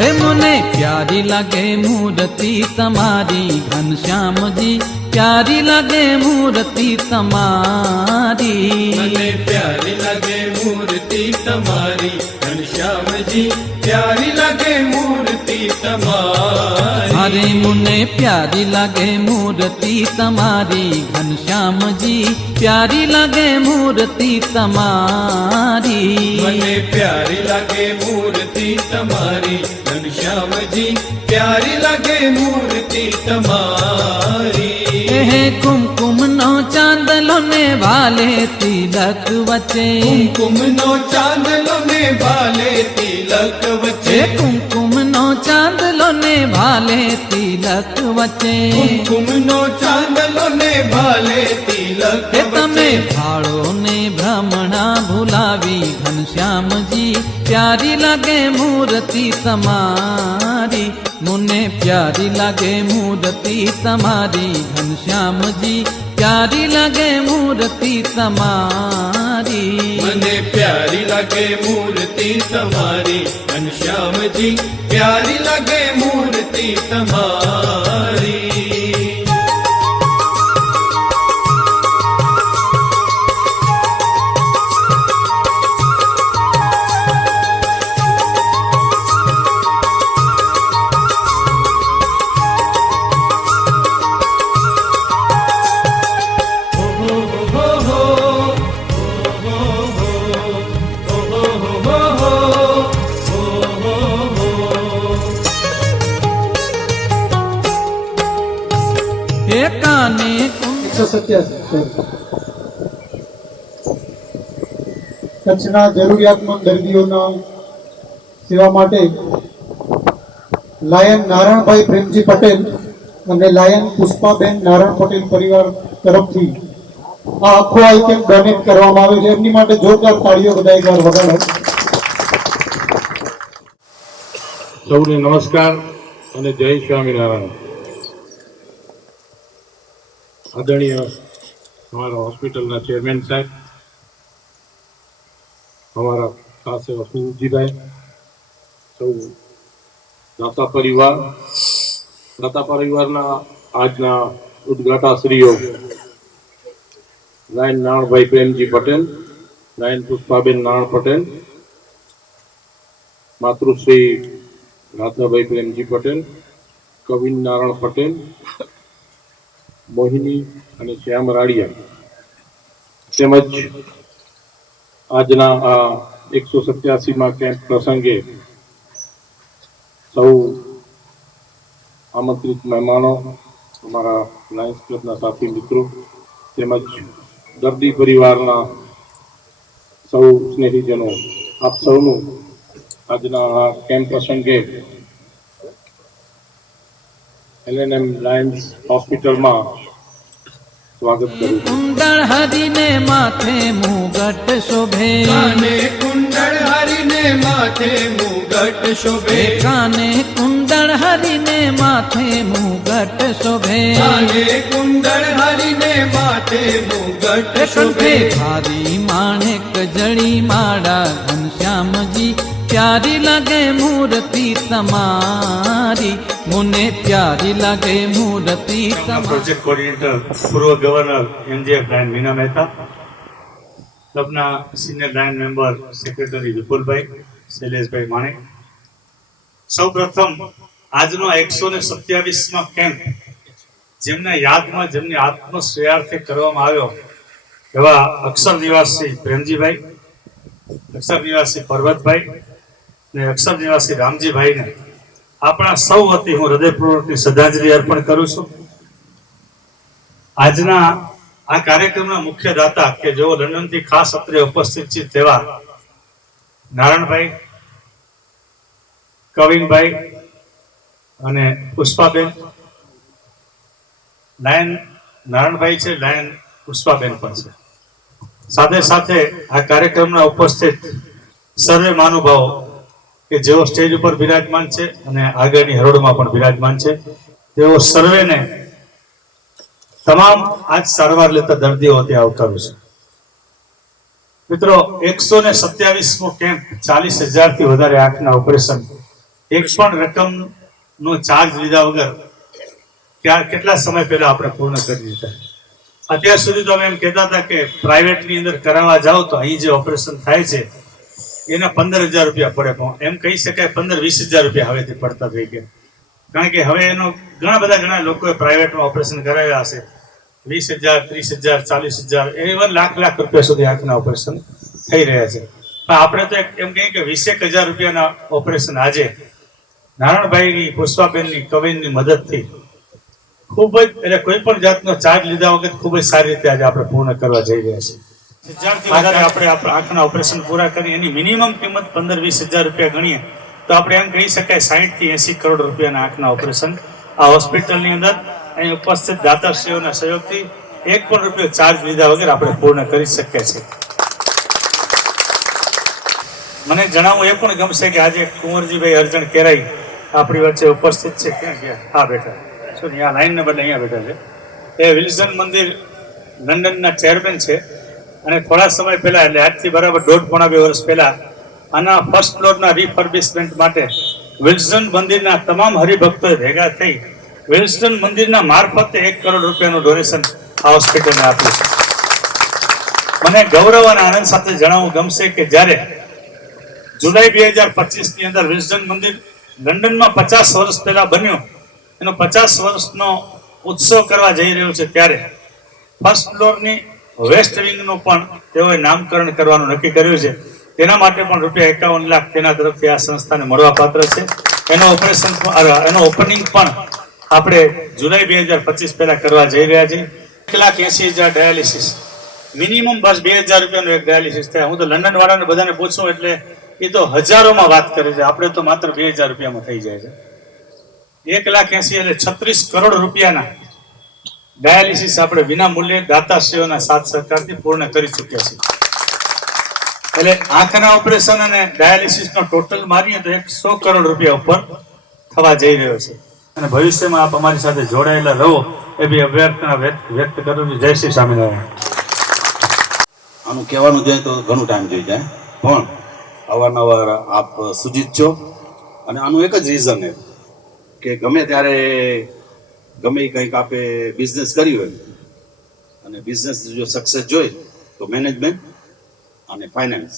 हे मुने प्यारी लगे मूर्ति तमारी घनश्याम जी, प्यारी लगे मूर्ति तमारी। मने प्यारी लगे मूर्ति तमारी घनश्याम जी, प्यारी लगे मूर्ति तमारी। अरे मुने प्यारी लगे मूर्ति तमारी घनश्याम जी, प्यारी लगे मूर्ति तमारी। मने प्यारी लगे मूर्ति तमारी घनश्याम जी, प्यारी लगे मूर्ति तमारी। हे कुमकुम नो चांदलो ने भाले तिलक वचे, कुमकुम नो चांदलो ने भाले तिलक वचे। कुमकुम नो चांदलो ने भाले तिलक वचे। कुमकुम नो चांदलो ने भाले तिलक वचे। तमे भाड़ो ने भ्रमणा भुलावी घनश्याम जी, प्यारी लगे मूर्ति तमारी। मुने प्यारी लगे मूर्ति तमारी घनश्याम जी, प्यारी लगे मूर्ति तमारी। मने प्यारी लगे मूर्ति तमारी घनश्याम जी, प्यारी लगे मूर्ति तमारी। काने 187 કચ્છના જરૂરિયાતમંદ દર્દીઓના સેવા માટે લાયન નારાયણભાઈ પ્રેમજી પટેલ અને લાયન પુષ્પાબેન નારાયણ પટેલ પરિવાર તરફથી આ આખો આઈટમ ડોનેટ કરવામાં આવે છે. એમની માટે જોરદાર તાળીઓ બધા એકવાર વગાડો. સૌને નમસ્કાર અને જય સ્વામિનારાયણ. આદરણીય અમારા હોસ્પિટલના ચેરમેન સાહેબ, અમારા ખાસ એવા સુજીભાઈ, સૌ દાતા પરિવારના આજના ઉદ્ઘાટાશ્રીઓ લાયન નારણભાઈ પ્રેમજી પટેલ, લાયન પુષ્પાબેન નારાયણ પટેલ, માતૃશ્રી રાધાભાઈ પ્રેમજી પટેલ, કવિન નારાયણ પટેલ, મોહિની અને શ્યામ રાડિયા, તેમજ આજના આ 187માં કેમ્પ પ્રસંગે સૌ આમંત્રિત મહેમાનો, અમારા લાયન્સ ક્લબના સાથી મિત્રો, તેમજ દર્દી પરિવારના સૌ સ્નેહીજનો, આપ સૌનું આજના આ કેમ્પ પ્રસંગે LNM લાયન્સ હોસ્પિટલમાં સ્વાગત કરું છું. કુંડળ હરીને માથે મુગટ શોભે, કાને કુંડળ હરીને માથે મુગટ શોભે. કાને કુંડળ હરીને માથે મુગટ શોભે. કાને કુંડળ હરીને માથે મુગટ શોભે. ભારી માણેક જડી માડા ઘનશ્યામજી, प्यारी लगे मूर्ति तमारी। मुने प्यारी लगे मूर्ति तमारी। प्रोजेक्ट कोऑर्डिनेटर पूर्व governor MJF lion Meena Mehta, क्लबना senior lion member secretary Vipul bhai, Shailesh भाई माणे। सौ प्रथम આજનો 127માં કેમ્પ જેમના યાદમાં જેમની આત્મશ્રેયાર્થે કરવામાં આવ્યો એવા અક્ષર નિવાસી પ્રેમજીભાઈ, અક્ષર નિવાસી પર્વતભાઈ ને અક્ષર નિવાસી રામજીભાઈને આપણા સૌ વતી હું હૃદયપૂર્વકની શ્રદ્ધાંજલિ અર્પણ કરું છું. આજના આ કાર્યક્રમના મુખ્ય દાતા કે જેઓ લંડનથી ખાસ અત્રે ઉપસ્થિત છે તેવા નારાયણભાઈ, કવિનભાઈ અને પુષ્પાબેન. લાયન નારાયણભાઈ છે, લાયન પુષ્પાબેન પણ છે. સાથે સાથે આ કાર્યક્રમના ઉપસ્થિત સર્વે મહાનુભાવો કે જેઓ સ્ટેજ ઉપર બિરાજમાન છે અને આગળની હરોળમાં પણ બિરાજમાન છે, તેઓ સર્વેને તમામ આજ સારવાર લેતા દર્દીઓ વતી આવકારું છું. મિત્રો, 127મો કેમ્પ 40,000થી વધારે આંખના ઓપરેશન એક પણ રકમનો ચાર્જ લીધા વગર કેટલા સમય પહેલા આપણે પૂર્ણ કરી દીધા. અત્યાર સુધી તો અમે એમ કહેતા હતા કે પ્રાઇવેટની અંદર કરાવવા જાઓ તો અહીં જે ઓપરેશન થાય છે એના 15,000 રૂપિયા પડે, પણ એમ કહી શકાય 15-20,000 રૂપિયા હવેથી પડતા થઈ ગયા. કારણ કે હવે એનો ઘણા લોકોએ પ્રાઇવેટમાં ઓપરેશન કરાવ્યા હશે, 20,000, 30,000, 40,000, એવન લાખ રૂપિયા સુધી આંખના ઓપરેશન થઈ રહ્યા છે. પણ આપણે તો એમ કહીએ કે 21,000 રૂપિયાના ઓપરેશન આજે નારાયણભાઈની, પુષ્પાબેનની, કવિનની મદદથી ખૂબ જ, એટલે કોઈ પણ જાતનો ચાર્જ લીધા વગર ખૂબ જ સારી રીતે આજે આપણે પૂર્ણ કરવા જઈ રહ્યા છીએ. 1,000થી વધારે આપણે આપણા આંખના ઓપરેશન પૂરા કરી એની મિનિમમ કિંમત 15-20,000 રૂપિયા ગણીએ તો આપણે એમ કહી શકાય 60-80 કરોડ રૂપિયાના આંખના ઓપરેશન આ હોસ્પિટલની અંદર અહીં ઉપસ્થિત દાતાશ્રીઓના સહયોગથી 1 પણ રૂપિયો ચાર્જ લીધા વગર આપણે પૂર્ણ કરી શકીએ છીએ. મને જણાવવું એ પણ ગમશે કે આજે કુંવરજીભાઈ અર્જણ કેરાઈ આપણી વચ્ચે ઉપસ્થિત છે. ક્યાં ગયા? હા, બેઠા. શું અહીંયા લાઈનને બદલે અહીંયા બેઠા છે. એ વિલ્સન મંદિર લંડનના ચેરમેન છે અને થોડા સમય પહેલા, એટલે આજથી બરાબર 1.5-2 વર્ષ પહેલા આના ફર્સ્ટ ફ્લોરના રિફર્બિશમેન્ટ માટે વિલ્સન મંદિરના તમામ હરિભક્તોએ ભેગા થઈ વિલ્સન મંદિરના મારફતે 1 કરોડ રૂપિયાનું ડોનેશન આ હોસ્પિટલને આપ્યું છે. મને ગૌરવ અને આનંદ સાથે જણાવવું ગમશે કે જ્યારે જુલાઈ 2025ની અંદર વિલ્સન મંદિર લંડનમાં 50 વર્ષ પહેલા બન્યું, એનો 50 વર્ષનો ઉત્સવ કરવા જઈ રહ્યો છે, ત્યારે ફર્સ્ટ ફ્લોરની વેસ્ટ વિંગનું પણ તેઓએ નામકરણ કરવાનું નક્કી કર્યું છે. તેના માટે પણ ₹51 લાખ તેના તરફથી આ સંસ્થાને મળવા પાત્ર છે. એનો ઓપનિંગ પણ આપણે જુલાઈ 2025 પહેલા કરવા જઈ રહ્યા છીએ. 1,80,000 ડાયાલિસિસ, મિનિમમ બસ 2,000 રૂપિયાનું એક ડાયાલિસિસ થાય. હું તો લંડન વાળાને બધાને પૂછું એટલે એ તો હજારોમાં વાત કરે છે, આપણે તો માત્ર 2,000 રૂપિયામાં થઈ જાય છે. 1,80,000 એટલે 36 કરોડ રૂપિયાના ડાયાલિસિસ આપણે વિના મૂલ્યે દાતાશ્રીઓના સાથ સહકારથી પૂર્ણ કરી ચૂક્યા છીએ. એટલે આંખના ઓપરેશન અને ડાયાલિસિસનો ટોટલ મારીએ તો 100 કરોડ રૂપિયા ઉપર થવા જઈ રહ્યો છે. અને ભવિષ્યમાં આપ અમારી સાથે જોડાયેલા રહો એ બી અભ્યર્થના વ્યક્ત કરું છું. જય શ્રી સ્વામિનારાયણ. આનું કહેવાનું જાય તો ઘણું ટાઈમ જોઈ જાય, પણ અવારનવાર આપ સૂચિત છો. અને આનું એક જ રીઝન કે ગમે ત્યારે ગમે કંઈક આપણે બિઝનેસ કરી હોય અને બિઝનેસ જો સક્સેસ જોઈએ તો મેનેજમેન્ટ અને ફાઇનાન્સ,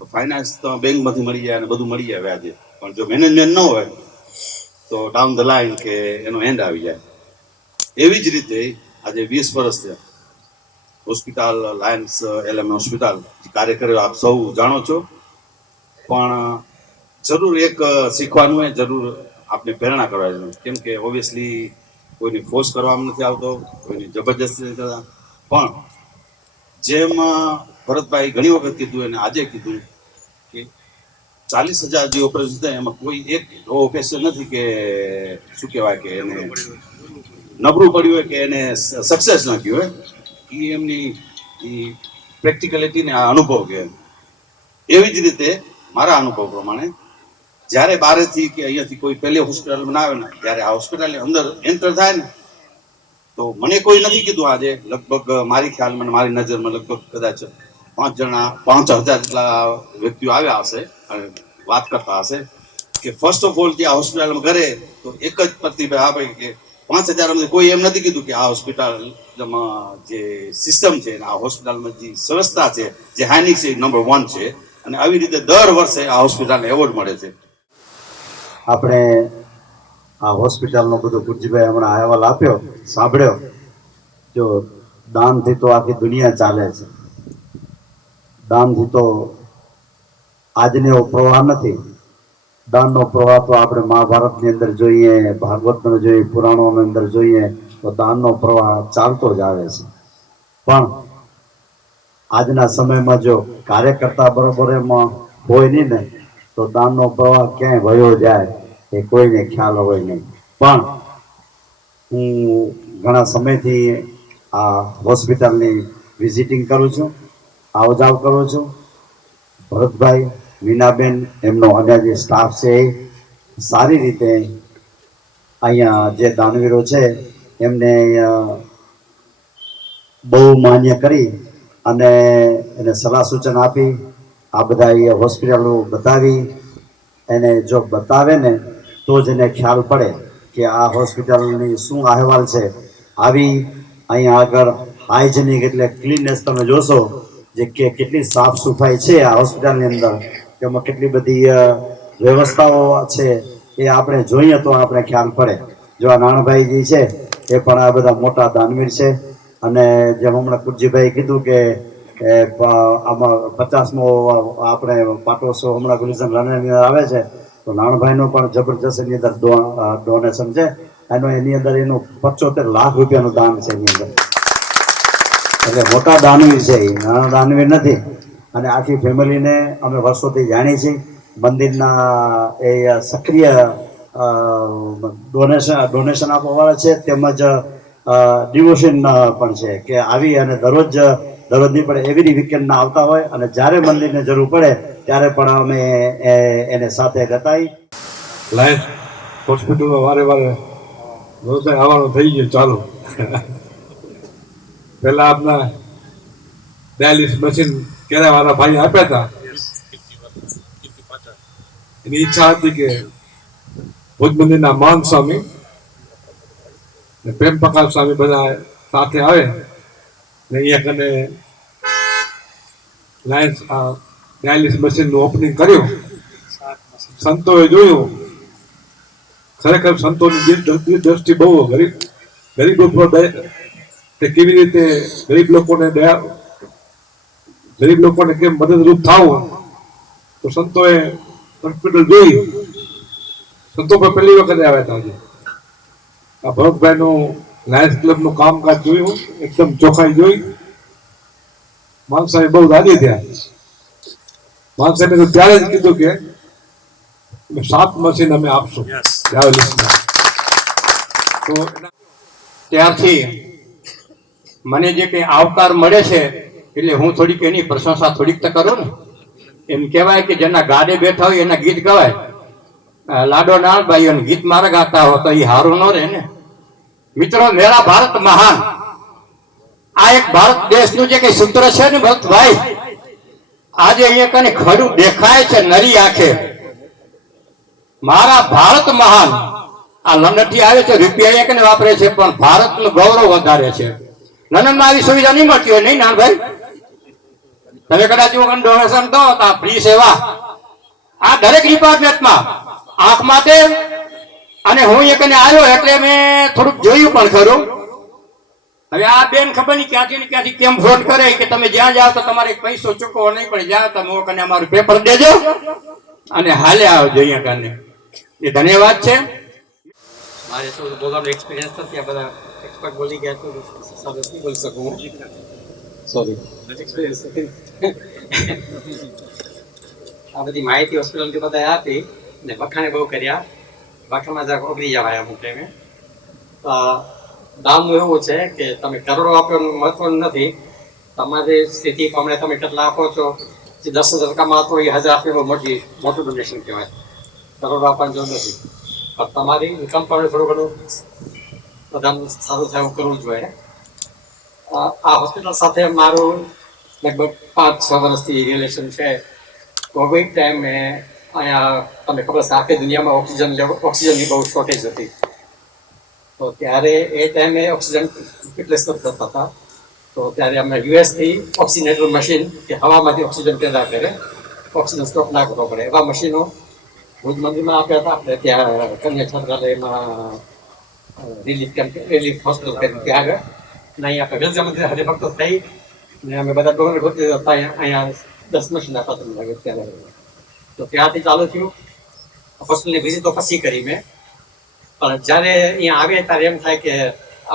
તો ફાઇનાન્સ તો બેંકમાંથી મળી જાય અને બધું મળી જાય વ્યાજે, પણ જો મેનેજમેન્ટ ન હોય તો ડાઉન ધ લાઈન કે એનો એન્ડ આવી જાય. એવી જ રીતે આજે 20 વર્ષ થયા હોસ્પિટલ લાયન્સ LM હોસ્પિટલ કાર્ય કર્યો, આપ સૌ જાણો છો. પણ જરૂર એક શીખવાનું હોય, જરૂર આપણે પ્રેરણા કરવા જોઈએ. કેમ કે ઓબ્વિયસલી કોઈની ફોર્સ કરવામાં નથી આવતો, કોઈની જબરજસ્તી નથી કરતા. પણ જેમ ભરતભાઈ ઘણી વખત કીધું અને આજે કીધું કે 40,000 જે ઓપરેશન થાય એમાં કોઈ એક ઓપરેશન નથી કે શું કહેવાય કે એને નબળું પડ્યું હોય કે એને સક્સેસ ન થયું હોય. એ એમની પ્રેક્ટિકલિટીને આ અનુભવ કે એવી જ રીતે મારા અનુભવ પ્રમાણે જ્યારે બહારથી કે અહીંયાથી કોઈ પહેલી હોસ્પિટલમાં ના આવે ને, ત્યારે આ હોસ્પિટલની અંદર એન્ટર થાય ને, તો મને કોઈ નથી કીધું. આજે લગભગ મારી ખ્યાલમાં, મારી નજરમાં લગભગ કદાચ 5,000 જેટલા વ્યક્તિઓ આવ્યા હશે અને વાત કરતા હશે કે ફર્સ્ટ ઓફ ઓલ જે આ હોસ્પિટલમાં કરે તો એક જ પ્રતિભાવ આપે કે 5,000 કોઈ એમ નથી કીધું કે આ હોસ્પિટલમાં જે સિસ્ટમ છે, આ હોસ્પિટલમાં જે વ્યવસ્થા છે, જે હાઇનિક છે, નંબર 1 છે. અને આવી રીતે દર વર્ષે આ હોસ્પિટલને એવોર્ડ મળે છે. આપણે આ હોસ્પિટલનો બધો ગુરજીભાઈ હમણાં અહેવાલ આપ્યો, સાંભળ્યો. જો દાનથી તો આખી દુનિયા ચાલે છે, દાનથી તો આજનો એવો પ્રવાહ નથી. દાનનો પ્રવાહ તો આપણે મહાભારતની અંદર જોઈએ, ભાગવતમાં જોઈએ, પુરાણોની અંદર જોઈએ તો દાનનો પ્રવાહ ચાલતો જ આવે છે. પણ આજના સમયમાં જો કાર્યકર્તા બરોબર એમાં હોય નહીં ને તો દાનનો પ્રવાહ ક્યાંય વયો જાય એ કોઈને ખ્યાલ હોય નહીં. પણ હું ઘણા સમયથી આ હોસ્પિટલની વિઝિટિંગ કરું છું, આવ જાવ કરું છું. ભરતભાઈ, મીનાબેન, એમનો અન્ય જે સ્ટાફ છે એ સારી રીતે અહીંયા જે દાનવીરો છે એમને બહુ માન્ય કરી અને એને સલાહ સૂચન આપી આ બધા હોસ્પિટલો બતાવી એને જો બતાવે ને તો જ એને ખ્યાલ પડે કે આ હોસ્પિટલની શું અહેવાલ છે. આવી અહીંયા આગળ હાઇજેનિક એટલે ક્લીનનેસ તમે જોશો જે કે કેટલી સાફ સફાઈ છે આ હોસ્પિટલની અંદર, તેમાં કેટલી બધી વ્યવસ્થાઓ છે એ આપણે જોઈએ તો આપણે ખ્યાલ પડે. જો આ નાણભાઈજી છે એ પણ આ બધા મોટા દાનવીર છે, અને જેમ હમણાં કુરજીભાઈ કીધું કે આમાં 50મો આપણે પાટોત્સવ હમણાં ગુલશન રણની આવે છે, તો નાણભાઈનું પણ જબરજસ્ત એની અંદર ડોનેશન છે. એની અંદર એનું 75 લાખ રૂપિયાનું દાન છે એની અંદર. એટલે મોટા દાનવીર છે, એ નાના દાનવીર નથી. અને આખી ફેમિલીને અમે વર્ષોથી જાણીએ છીએ. મંદિરના એ સક્રિય ડોનેશન આપવાવાળા છે, તેમજ ડિવોશન પણ છે કે આવી અને દરરોજની પણ એવરી વીકેન્ડના આવતા હોય, અને જ્યારે મંદિરને જરૂર પડે ત્યારે પણ અમે એને સાથે ગતાઈ. લાયન્સ હોસ્પિટલમાં વારે વ્યવસાય આવવાનું થઈ ગયું ચાલુ. પહેલા આપના ડાયાલિસિસ મશીન કેરાવાળા ભાઈ આપ્યા હતા. એની ઈચ્છા હતી કે ભુજ મંદિરના મહંત સ્વામી ને પ્રેમ પ્રકાશ સ્વામી બધા સાથે આવે ને અહીંયા કને લાયન્સ ડાયાલિસિસ મશીનનું ઓપનિંગ કર્યું. સંતોએ જોયું, ખરેખર સંતોની દ્રષ્ટિ બહુ ગરીબ ઉપર તે કેવી રીતે ગરીબ લોકોને કેમ મદદરૂપ થવું, તો સંતોએ હોસ્પિટલ જોઈ. સંતો પર પહેલી વખત આવ્યા હતા. આ ભરતભાઈનું લાયન્સ ક્લબનું કામકાજ જોયું, એકદમ ચોખ્ખાઈ જોઈ. માન સાહેબ બહુ રાજી થયા. માન સાહેબે ત્યારે જ કીધું કે 7 મશીન અમે આપશું. તો ત્યારથી મને જે કંઈ આવકાર મળે છે એટલે હું થોડીક એની પ્રશંસા થોડીક તો કરું ને. એમ કહેવાય કે જેના ગાડે બેઠા હોય એના ગીત ગવાય. લાડો નાણભાઈઓ ગીત મારા ગાતા હો તો એ હારું ન રહે ને. મિત્રો, મેરા ભારત મહાન, આ એક ભારત દેશનું જે કઈ સૂત્ર છે ને ભરતભાઈ, આજે અહીંયા કને ખરું દેખાય છે નરી આંખે. મારા ભારત મહાન, આ લંડનથી આવે છે, રૂપિયા એક ને વાપરે છે, પણ ભારતનું ગૌરવ વધારે છે. લંડનમાં આવી સુવિધા નહીં મળતી હોય, નહીં નાનભાઈ? તમે કદાચ ડોનેશન દો તો ફ્રી સેવા આ દરેક ડિપાર્ટમેન્ટમાં આંખ માટે. અને હું એક આવ્યો એટલે મેં થોડુંક જોયું પણ ખરું. હવે આ બેન ખબર નહીં ક્યાંથી કેમ ફોન કરે કે તમે જ્યાં જાઓ તો તમારે પૈસો ચૂકવો નહીં, પણ જ્યાં તમે કને અમારું પેપર દેજો અને હાલે આવજો અહીંયા કને. એ ધન્યવાદ છે. મારે થોડું બોલવાનો એક્સપિરિયન્સ નથી, આ બધા એક્સપર્ટ બોલી ગયા તો સરસ નહીં બોલી શકું હું. સોરી, એક્સપિરિયન્સ નથી. આ બધી માહિતી હોસ્પિટલથી બધા આપી ને વખાણે બહુ કર્યા. વખાણમાં જરાક ઓગળી જવાય અમુક ટાઈમે. દાનનું એવું છે કે તમે કરોડો આપવાનું મહત્વનું નથી, તમારી સ્થિતિ પ્રમાણે તમે કેટલા આપો છો. જે 10,000 ટકામાં આપો એ 1000 આપીને મોટું ડોનેશન કહેવાય. કરોડો આપવાની જરૂર નથી, પણ તમારી ઇન્કમ પ્રમાણે થોડું ઘણું બધાનું સારું થાય એવું કરવું જોઈએ. આ હોસ્પિટલ સાથે મારું લગભગ 5-6 વર્ષથી રિલેશન છે. કોવિડ ટાઈમે અહીંયા તમને ખબર છે આખી દુનિયામાં ઓક્સિજનની બહુ શોર્ટેજ હતી. તો ત્યારે એ ટાઈમે ઓક્સિજન રિપ્લેસ થતા હતા. તો ત્યારે અમે યુએસથી ઓક્સિજનેટર મશીન કે હવામાંથી ઓક્સિજન પેદા કરે, ઓક્સિજન સ્ટોક ના કરવો પડે એવા મશીનો ભુજ મંદિરમાં આપ્યા હતા. આપણે ત્યાં કન્યા છાત્રાલયમાં રિલીફ હોસ્પિટલ કરી ત્યાં આગળ. અને અહીંયા આપણે વેલજા મંદિર હરિભક્તો થઈ ને અમે બધા ડોનર ગોતી હતા. અહીંયા 10 મશીન આપ્યા તમને લાગે ત્યારે. તો ત્યાંથી ચાલુ થયું. હોસ્પિટલની વિઝિટ તો પછી કરી મેં, પણ જ્યારે અહીંયા આવે ત્યારે એમ થાય કે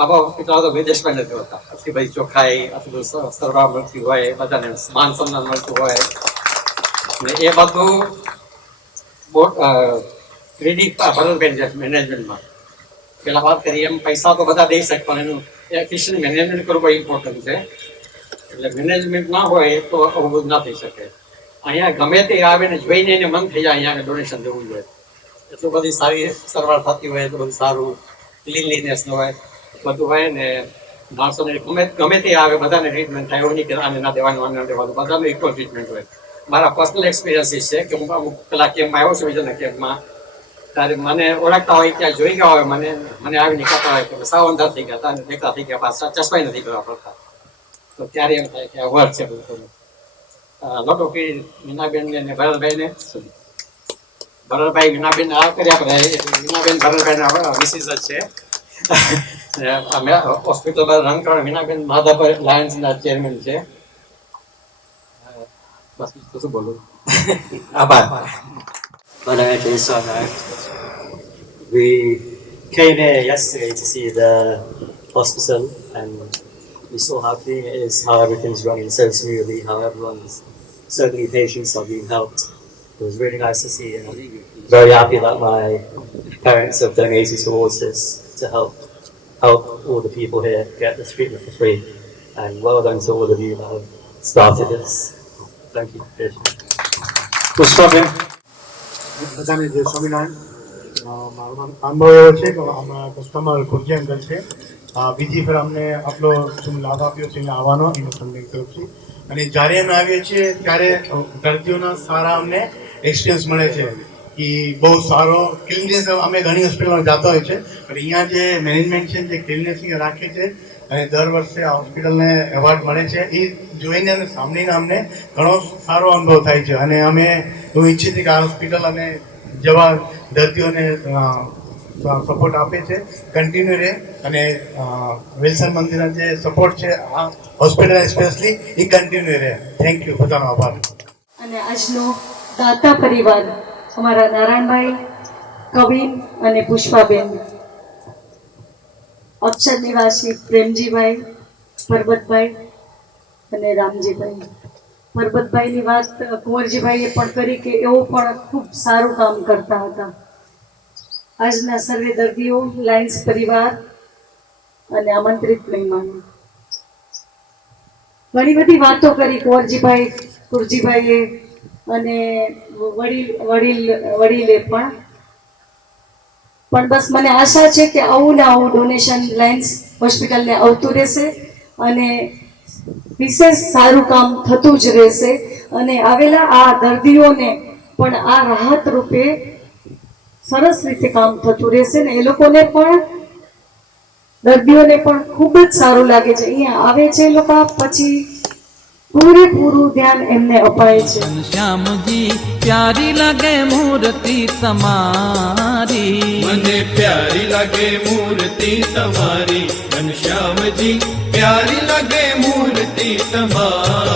આવા હોસ્પિટલો તો વિદેશમાં નથી હોતા. આટલી બધી ચોખ્ખાઈ, આટલું સરવાર મળતી હોય, બધાને માન સન્માન મળતું હોય ને એ બધું બહુ ક્રેડિટ ભરતબેન છે મેનેજમેન્ટમાં. પેલા વાત કરી એમ પૈસા તો બધા દઈ શકે, પણ એનું એફિશિયન્ટ મેનેજમેન્ટ કરવું બહુ ઇમ્પોર્ટન્ટ છે. એટલે મેનેજમેન્ટ ના હોય તો આવું બધું ના થઈ શકે. અહીંયા ગમે તે આવે ને જોઈને એને મન થઈ જાય અહીંયા ડોનેશન દેવું જોઈએ. એટલું બધી સારી સારવાર થતી હોય, એટલું બધું સારું ક્લીનલીનેસ હોય બધું હોય ને માણસોને ગમે તે આવે બધાને ટ્રીટમેન્ટ થાય. એવું નહીં કે આને ના દેવાનું આને ના દેવાનું, બધાનું ઇક્વલ ટ્રીટમેન્ટ હોય. મારા પર્સનલ એક્સપિરિયન્સીસ છે કે હું અમુક પેલા કેમ્પમાં આવ્યો છું વિજયના કેમ્પમાં, ત્યારે મને ઓળખતા હોય ત્યાં જોઈ ગયા હોય, મને આવીને કહેતા હોય કે સાવ અંધાર થઈ ગયા હતા અને દેખા થઈ ગયા, પાછા ચશ્મા નથી કરવા પડતા. તો ત્યારે એમ થાય કે આ વર્ડ છે બધું. લોટોકી મીનાબેનને અને ભરતભાઈને, ભરતભાઈ મીનાબેન આ કર્યા આપણે મીનાબેન ભરતભાઈના મિસિસ જ છે. અમે હોસ્પિટલમાં રન કરવા મીનાબેન માધાપર લાયન્સના ચેરમેન છે. બસ બીજું શું બોલું, આભાર. My name is Sonak. We came here yesterday to see the hospital and we saw how clean it is, how everything's running so smoothly, how so many patients are being helped. It was really nice to see and I'm very happy that my parents have donated towards this to help all the people here get this treatment for free. And well done to all of you that have started this. Thank you. Pushpaben. બધાને જય સ્વામિનારાયણ. મારો અનુભવ એવો છે કે અમારા customer ગુરજી uncle છે, બીજી ફેર અમને આટલો શું લાભ આપ્યો છે અહીંયા આવવાનો એનો સંદેશ તરફથી. અને જ્યારે અમે આવીએ છીએ ત્યારે દર્દીઓના સારા અમને એક્સપિરિયન્સ મળે છે કે બહુ સારો ક્લીનનેસ. અમે ઘણી હોસ્પિટલમાં જતા હોય છે પણ અહીંયા જે મેનેજમેન્ટ છે જે ક્લીનનેસ અહીંયા રાખે છે અને દર વર્ષે આ હોસ્પિટલને એવોર્ડ મળે છે, એ જોઈને અને સાંભળીને અમને ઘણો સારો અનુભવ થાય છે. અને અમે એવું ઈચ્છીએ છીએ કે આ હોસ્પિટલ અને જેવા દર્દીઓને સપોર્ટ આપે છે કન્ટિન્યુ રહે અને વિલ્સન મંદિરના જે સપોર્ટ છે આ હોસ્પિટલ સ્પેશિયલી એ કન્ટિન્યુ રહે. થેન્ક યુ, બધાનો આભાર. અને આજનો દાતા પરિવાર અમારા નારાયણભાઈ, કવિન અને પુષ્પાબેન, અક્ષર નિવાસી પ્રેમજીભાઈ, પરબતભાઈ અને રામજીભાઈ. પરબતભાઈની વાત કુંવરજીભાઈએ પણ કરી કે એઓ પણ ખૂબ સારું કામ કરતા હતા. આજના સર્વે દર્દીઓ, લાયન્સ પરિવાર અને આમંત્રિત મહેમાનો, ઘણી બધી વાતો કરી કુંવરજીભાઈ, કુરજીભાઈએ અને વડીલે પણ બસ મને આશા છે કે આવું ને આવું ડોનેશન લાયન્સ હોસ્પિટલને આવતું રહેશે અને વિશેષ સારું કામ થતું જ રહેશે. અને આવેલા આ દર્દીઓને પણ આ રાહત રૂપે સરસ રીતે કામ થતું રહેશે ને એ લોકોને પણ, દર્દીઓને પણ ખૂબ જ સારું લાગે છે. અહીંયા આવે છે એ લોકો પછી પૂરેપૂરું ધ્યાન એમને અપાય છે. શ્યામજી પ્યારી લાગે મૂર્તિ તમારી, મને પ્યારી લાગે મૂર્તિ તમારી, ઘનશ્યામજી પ્યારી લાગે મૂર્તિ તમારી.